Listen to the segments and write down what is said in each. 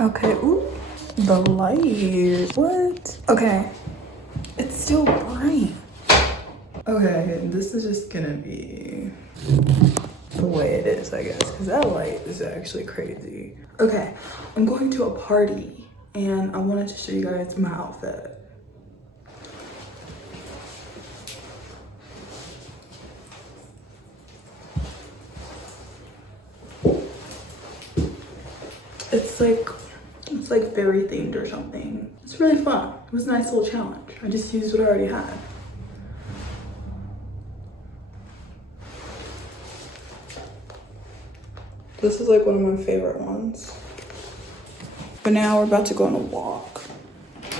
Okay, ooh, the light. What? Okay, it's still bright. Okay, this is just gonna be the way it is, I guess, because that light is actually crazy. Okay, I'm going to a party and I wanted to show you guys my outfit. It's like fairy themed or something. It's really fun. It was a nice little challenge. I just used what I already had. This is like one of my favorite ones. But now we're about to go on a walk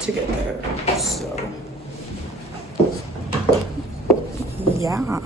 to get there, so. Yeah.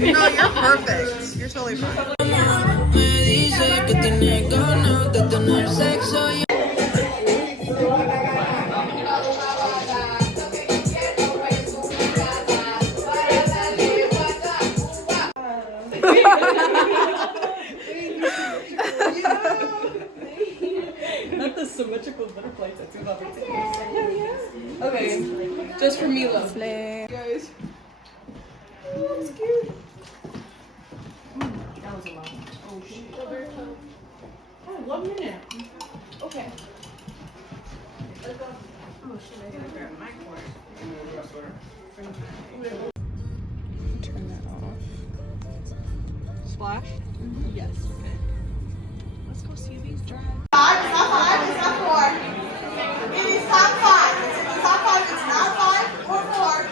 No, you're perfect. You're totally fine. Not the symmetrical butterfly tattoo that we take. Yeah. Okay, just for me, love. Guys. Oh, that's cute. That was a lot. Oh, shit. Oh, 1 minute. Okay. Let's go. Oh, shit, I gotta grab my cord. Turn that off. Splash? Yes. Okay. Let's go see these drive. It's not 5, it's not 4. It is top 5. It's top 5, it's not 5 or 4.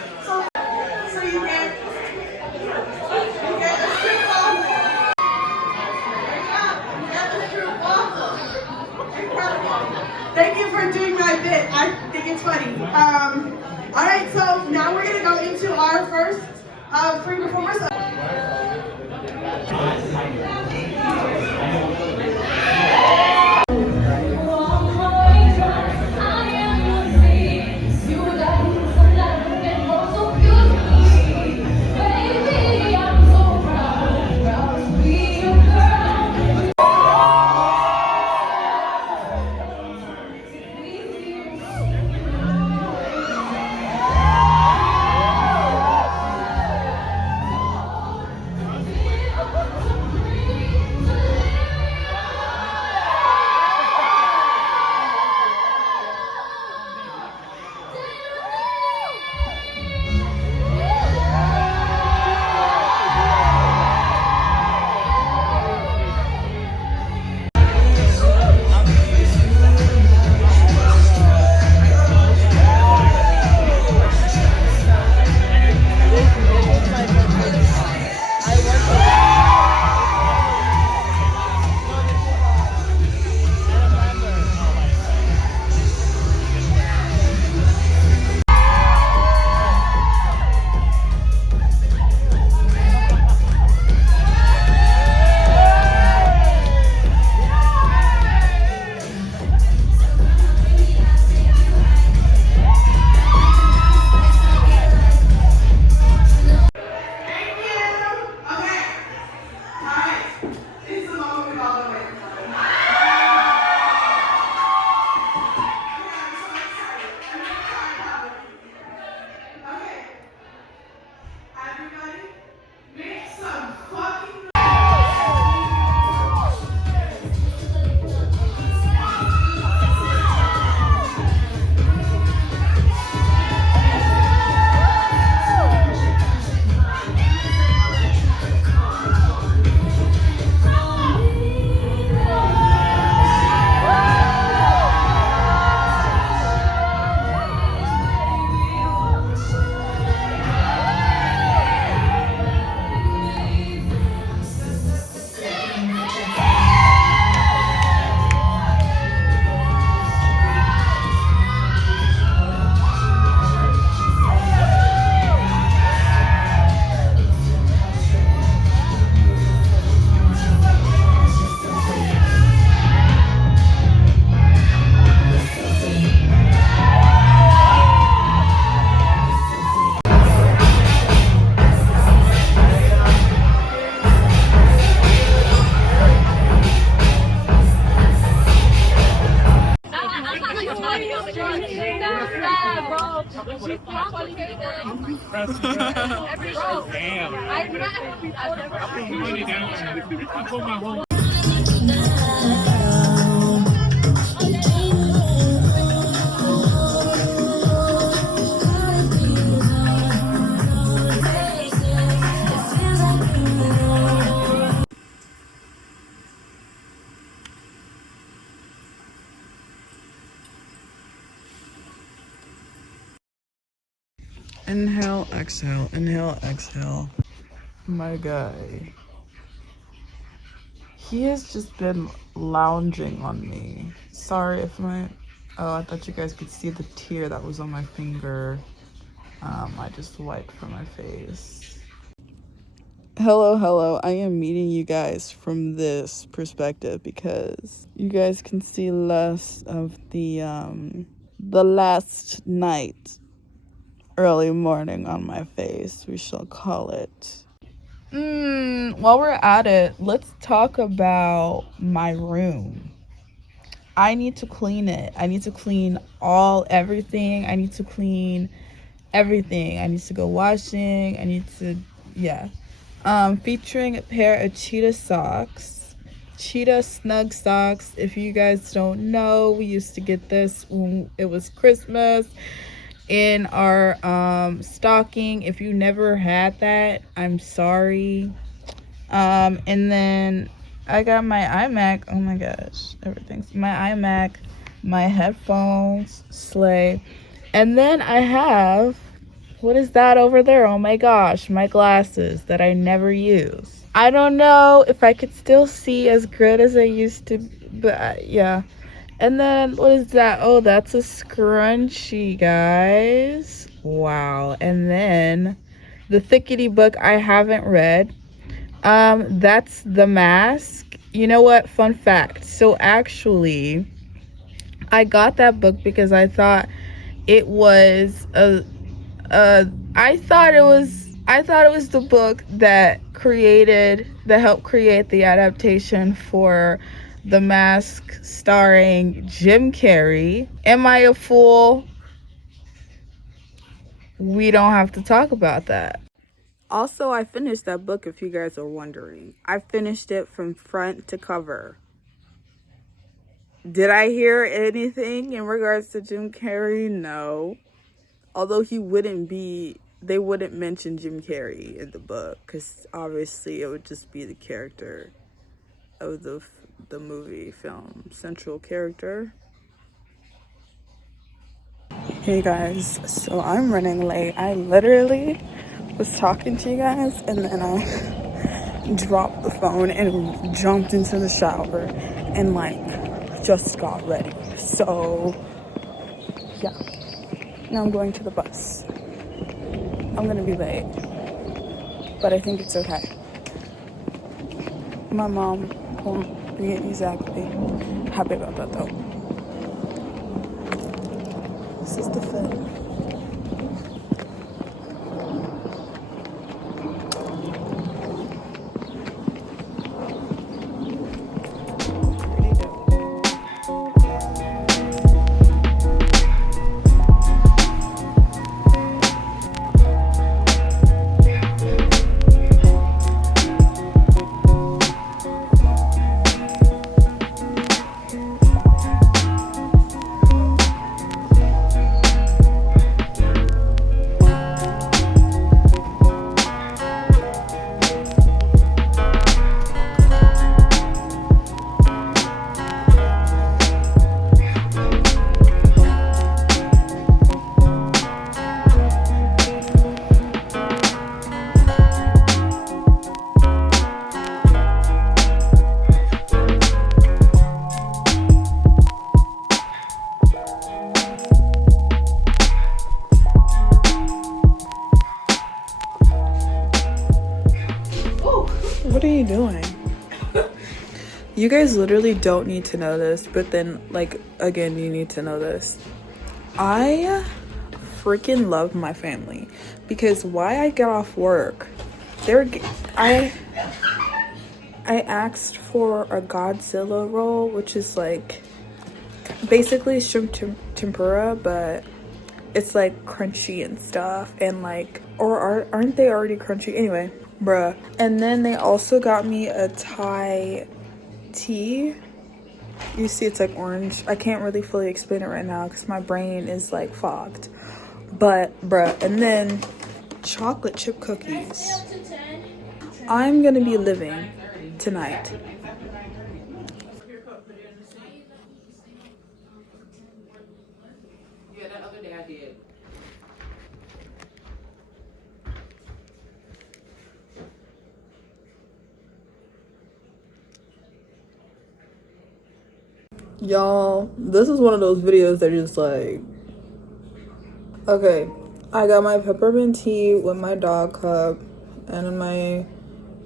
So you get a triple. You get a triple. Incredible. Thank you for doing my bit. I think it's funny. All right, so now we're gonna go into our first free performers. Inhale, exhale, inhale, exhale. My guy. He has just been lounging on me. Sorry if my... Oh, I thought you guys could see the tear that was on my finger. I just wiped from my face. Hello. I am meeting you guys from this perspective because you guys can see less of the last night, early morning on my face, we shall call it. While we're at it, let's talk about my room. I need to clean it. I need to clean everything. I need to clean everything. I need to go washing. I need to, yeah. Featuring a pair of cheetah socks. Cheetah snug socks. If you guys don't know, we used to get this when it was Christmas in our stocking. If you never had that, I'm sorry. And then I got my iMac. Oh my gosh, everything's my iMac, my headphones, slay. And then I have, what is that over there? Oh my gosh, my glasses that I never use. I don't know if I could still see as good as I used to, but yeah. And then what is that? Oh, that's a scrunchie, guys. Wow. And then the thickety book I haven't read. That's The Mask. You know what? Fun fact. So actually, I got that book because I thought it was I thought it was the book that helped create the adaptation for The Mask starring Jim Carrey. Am I a fool? We don't have to talk about that. Also, I finished that book, if you guys are wondering. I finished it from front to cover. Did I hear anything in regards to Jim Carrey? No. Although they wouldn't mention Jim Carrey in the book, because obviously it would just be the character of the movie film, central character. Hey guys, so I'm running late. I literally was talking to you guys and then I dropped the phone and jumped into the shower and just got ready. So yeah, now I'm going to the bus. I'm gonna be late, but I think it's okay. My mom won't be exactly happy about that though. This is the fit. What are you doing? You guys literally don't need to know this, but then again, you need to know this. I freaking love my family because why I get off work, I asked for a Godzilla roll, which is basically shrimp tempura, but it's like crunchy and stuff, and like, or aren't they already crunchy? Anyway, bruh. And then they also got me a Thai tea. You see it's like orange. I can't really fully explain it right now because my brain is like fogged. But bruh, and then chocolate chip cookies. I'm gonna be living tonight. Yeah, that other day I did. Y'all, this is one of those videos that just like, okay, I got my peppermint tea with my dog cup and my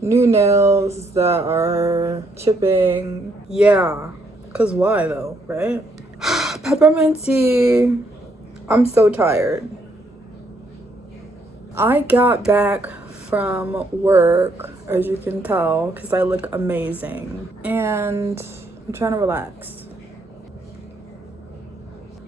new nails that are chipping. Yeah, cause why though, right? Peppermint tea. I'm so tired. I got back from work, as you can tell, because I look amazing, and I'm trying to relax.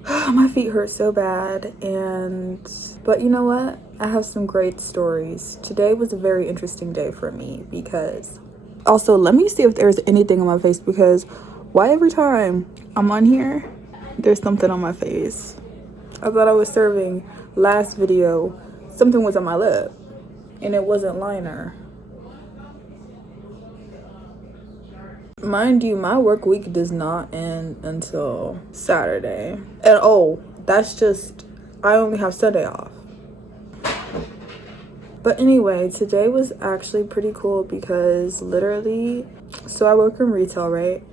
My feet hurt so bad, but you know what? I have some great stories. Today was a very interesting day for me because, also, let me see if there's anything on my face, because why every time I'm on here, there's something on my face? I thought I was serving last video, something was on my lip, and it wasn't liner. Mind you, my work week does not end until Saturday. And oh, that's just, I only have Sunday off. But anyway, today was actually pretty cool because literally, so I work in retail, right?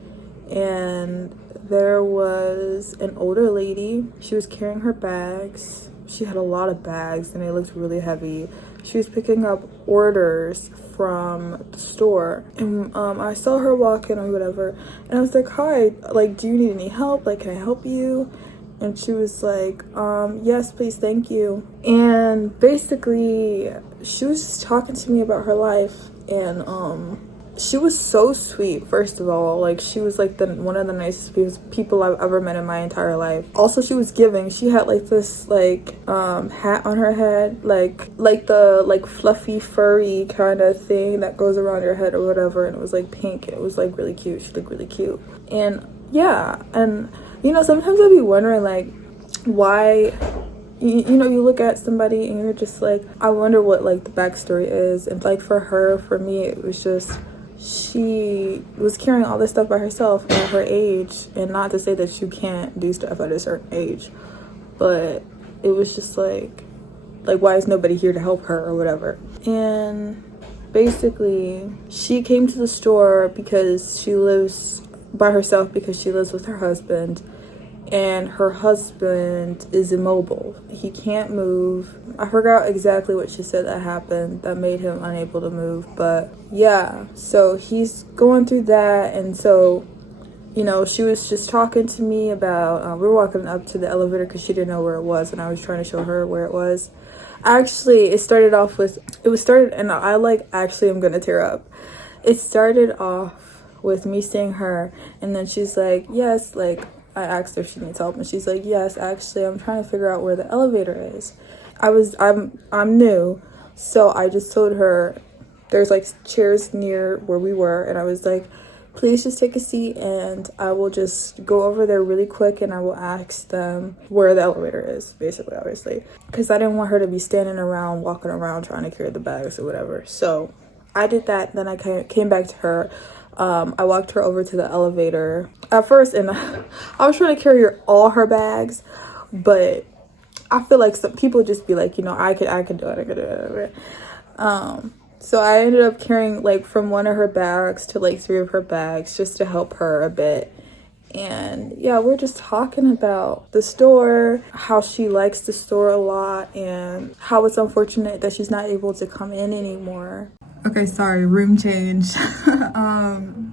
And there was an older lady. She was carrying her bags. She had a lot of bags and they looked really heavy. She was picking up orders from the store, and I saw her walk in or whatever, and I was like, hi, like, do you need any help? Like, can I help you? And she was like, yes, please, thank you. And basically she was just talking to me about her life, and she was so sweet. First of all, like, she was like one of the nicest people I've ever met in my entire life. Also, she was giving. She had like this like hat on her head, like the like fluffy furry kind of thing that goes around your head or whatever, and it was like pink. It was like really cute. She looked really cute. And yeah, and you know, sometimes I'd be wondering like why, you know, you look at somebody and you're just like, I wonder what like the backstory is. And like for me, it was just, she was carrying all this stuff by herself at her age. And not to say that you can't do stuff at a certain age, but it was just like why is nobody here to help her or whatever. And basically she came to the store because she lives by herself, because she lives with her husband, and her husband is immobile. He can't move. I forgot exactly what she said that happened that made him unable to move, but yeah, so he's going through that. And so, you know, she was just talking to me about, we were walking up to the elevator because she didn't know where it was, and I was trying to show her where it was. Actually, it started off with, and I like, actually I'm gonna tear up. It started off with me seeing her, and then she's like, yes, like, I asked her if she needs help, and she's like, yes, actually, I'm trying to figure out where the elevator is. I'm new, so I just told her there's like chairs near where we were, and I was like, please just take a seat and I will just go over there really quick and I will ask them where the elevator is, basically, obviously, because I didn't want her to be standing around, walking around trying to carry the bags or whatever. So I did that. Then I came back to her. I walked her over to the elevator at first, and I was trying to carry all her bags, but I feel like some people just be like, you know, I could do it. So I ended up carrying like from one of her bags to like 3 of her bags just to help her a bit. And yeah, we're just talking about the store, how she likes the store a lot, and how it's unfortunate that she's not able to come in anymore. Okay, sorry, room change.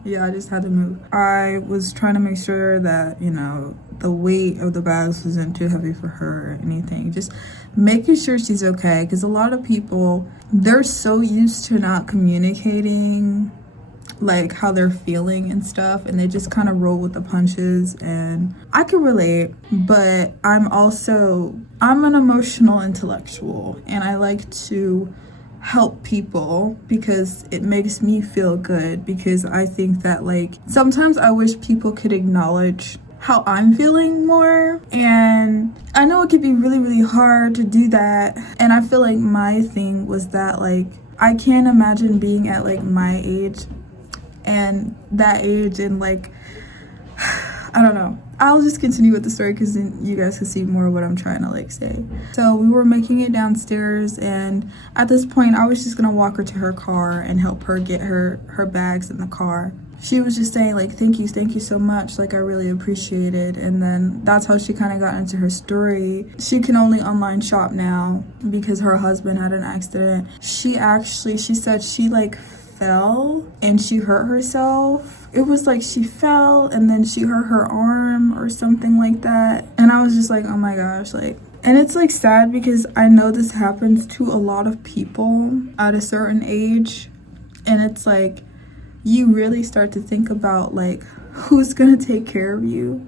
Yeah, I just had to move. I was trying to make sure that, you know, the weight of the bags wasn't too heavy for her or anything. Just making sure she's okay, because a lot of people, they're so used to not communicating like how they're feeling and stuff, and they just kind of roll with the punches. And I can relate, but I'm an emotional intellectual, and I like to help people because it makes me feel good, because I think that like sometimes I wish people could acknowledge how I'm feeling more, and I know it could be really, really hard to do that. And I feel like my thing was that like I can't imagine being at like my age and that age, and like I don't know. I'll just continue with the story because then you guys can see more of what I'm trying to like say. So we were making it downstairs, and at this point I was just gonna walk her to her car and help her get her bags in the car. She was just saying like, thank you so much, like I really appreciate it. And then that's how she kind of got into her story. She can only online shop now because her husband had an accident. She said she like fell and she hurt herself. It was like she fell and then she hurt her arm or something like that. And I was just like, oh my gosh, like, and it's like sad because I know this happens to a lot of people at a certain age, and it's like you really start to think about like who's gonna take care of you.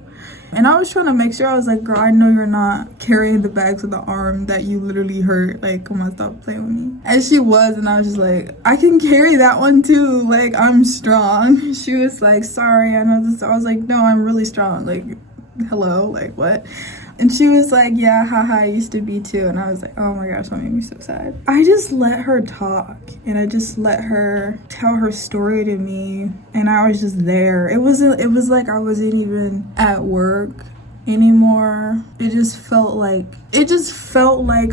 And I was trying to make sure, I was like, girl, I know you're not carrying the bags with the arm that you literally hurt. Like, come on, stop playing with me. And she was, and I was just like, I can carry that one too. Like, I'm strong. She was like, sorry, I know this. I was like, no, I'm really strong. Like, hello, like what? And she was like, yeah, haha, I used to be too. And I was like, oh my gosh, that made me so sad. I just let her talk, and I just let her tell her story to me, and I was just there. It was like I wasn't even at work anymore. It just felt like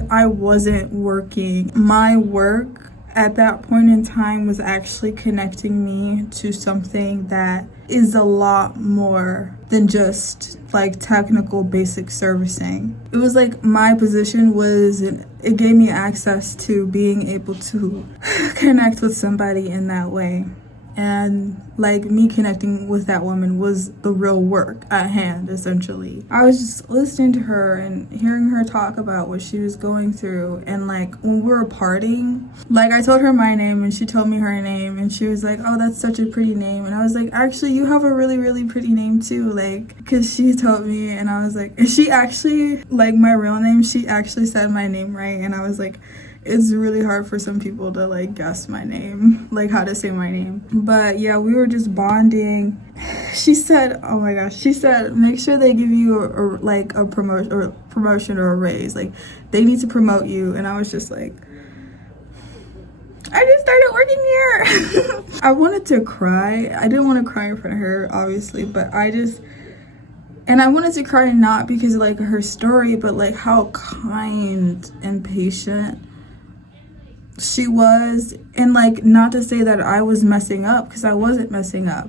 I wasn't working. My work at that point in time was actually connecting me to something that is a lot more than just like technical basic servicing. It was like my position was, it gave me access to being able to connect with somebody in that way. And like me connecting with that woman was the real work at hand, essentially. I was just listening to her and hearing her talk about what she was going through. And like when we were parting, like I told her my name and she told me her name, and she was like, oh, that's such a pretty name. And I was like, actually, you have a really, really pretty name too. Like, cause she told me, and I was like, and she actually, like my real name, she actually said my name right. And I was like, it's really hard for some people to like guess my name, like how to say my name. But yeah, we were just bonding. She said, oh my gosh, she said, make sure they give you a promotion or a raise. Like they need to promote you. And I was just like, I just started working here. I wanted to cry. I didn't want to cry in front of her, obviously, but and I wanted to cry not because of like her story, but like how kind and patient she was. And like, not to say that I was messing up, because I wasn't messing up,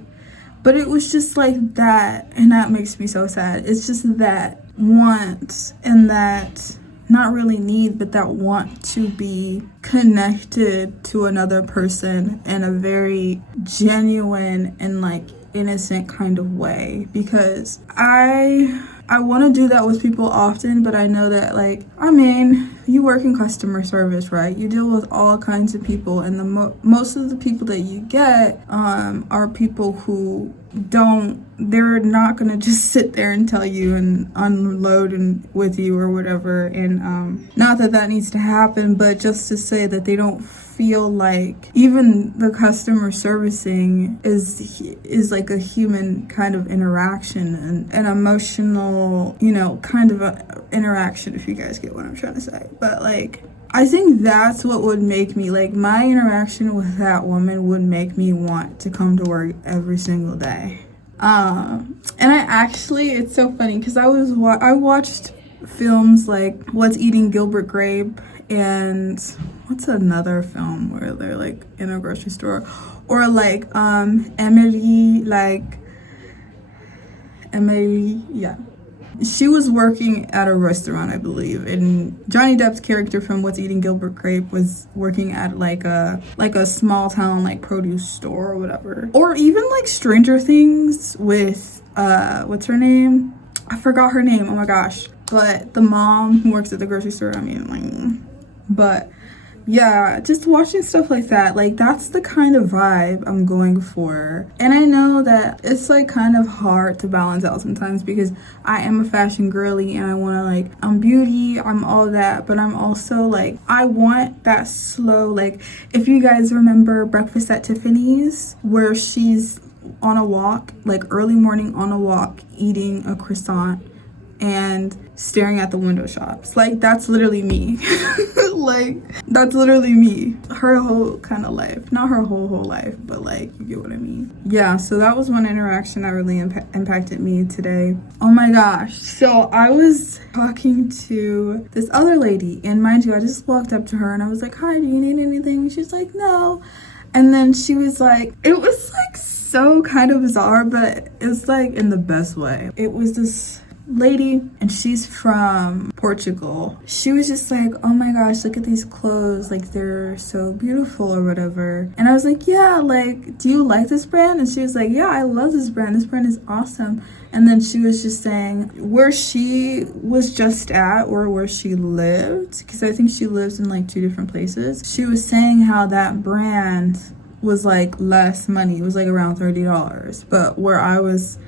but it was just like that, and that makes me so sad. It's just that want, and that not really need, but that want to be connected to another person in a very genuine and like innocent kind of way. Because I want to do that with people often, but I know that like, I mean, you work in customer service, right? You deal with all kinds of people, and the most of the people that you get are people who they're not gonna just sit there and tell you and unload with you or whatever. And not that needs to happen, but just to say that they don't feel like even the customer servicing is like a human kind of interaction, and an emotional, kind of a interaction, if you guys get what I'm trying to say. But like, I think that's what would make me, like, my interaction with that woman would make me want to come to work every single day. And it's so funny because I watched films like What's Eating Gilbert Grape, and what's another film where they're like in a grocery store, or like Emily, yeah. She was working at a restaurant, I believe, and Johnny Depp's character from What's Eating Gilbert Grape was working at like a small town like produce store or whatever. Or even like Stranger Things with what's her name? I forgot her name. Oh my gosh. But the mom who works at the grocery store, but yeah, just watching stuff like that, like that's the kind of vibe I'm going for. And I know that it's like kind of hard to balance out sometimes because I am a fashion girly and I want to like, I'm beauty, I'm all that, but I'm also like, I want that slow, like if you guys remember Breakfast at Tiffany's where she's on a walk, like early morning on a walk, eating a croissant and staring at the window shops. Like that's literally me. Like that's literally me. Her whole kind of life, not her whole life, but like you get what I mean. Yeah, so that was one interaction that really impacted me today. Oh my gosh, so I was talking to this other lady, and mind you, I just walked up to her and I was like, hi, do you need anything? She's like, no. And then she was like, it was like so kind of bizarre, but it's like in the best way. It was this lady and she's from Portugal. She was just like, oh my gosh, look at these clothes, like they're so beautiful or whatever. And I was like, yeah, like do you like this brand? And she was like, yeah, I love this brand is awesome. And then she was just saying where she was just at or where she lived, because I think she lives in like 2 different places. She was saying how that brand was like less money, it was like around $30, but where I was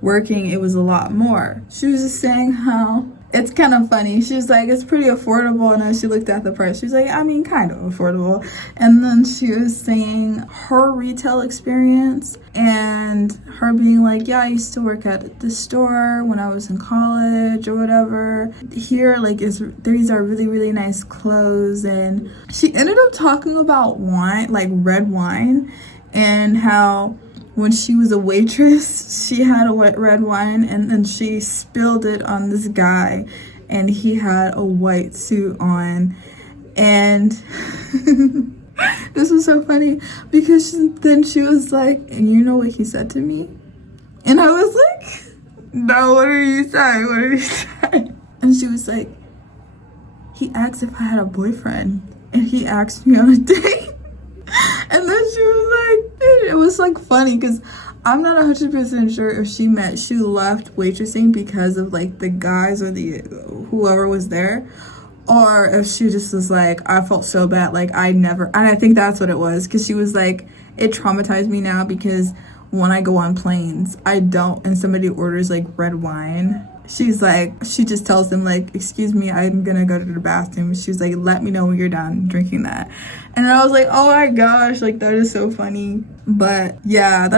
working it was a lot more. She was just saying how it's kind of funny. She was like, it's pretty affordable, and then she looked at the price. She was like, I mean, kind of affordable. And then she was saying her retail experience and her being like, yeah, I used to work at the store when I was in college or whatever. Here, like, these are really, really nice clothes. And she ended up talking about wine, like red wine, and how when she was a waitress, she had a red wine and then she spilled it on this guy and he had a white suit on. And this was so funny because then she was like, and you know what he said to me? And I was like, no, what did you say? What did he say? And she was like, he asked if I had a boyfriend and he asked me on a date. And then she was like, it was like funny because I'm not 100% sure if she meant she left waitressing because of like the guys or the whoever was there, or if she just was like, I felt so bad, like and I think that's what it was, because she was like, it traumatized me now because when I go on planes, and somebody orders like red wine, she's like, she just tells them like, excuse me, I'm gonna go to the bathroom. She's like, let me know when you're done drinking that. And I was like, oh my gosh, like that is so funny. But yeah,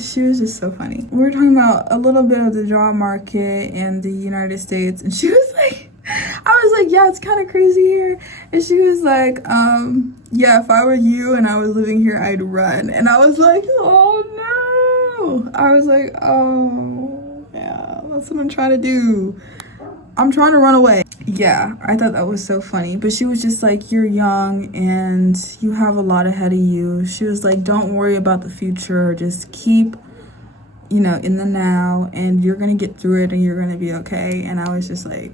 she was just so funny. We were talking about a little bit of the job market and the United States, and she was like, I was like, yeah, it's kind of crazy here. And she was like, yeah, if I were you and I was living here, I'd run. And I was like, oh no. I was like, oh yeah, that's what I'm trying to do. I'm trying to run away. Yeah, I thought that was so funny. But she was just like, you're young and you have a lot ahead of you. She was like, don't worry about the future. Just keep, in the now, and you're going to get through it and you're going to be okay. And I was just like,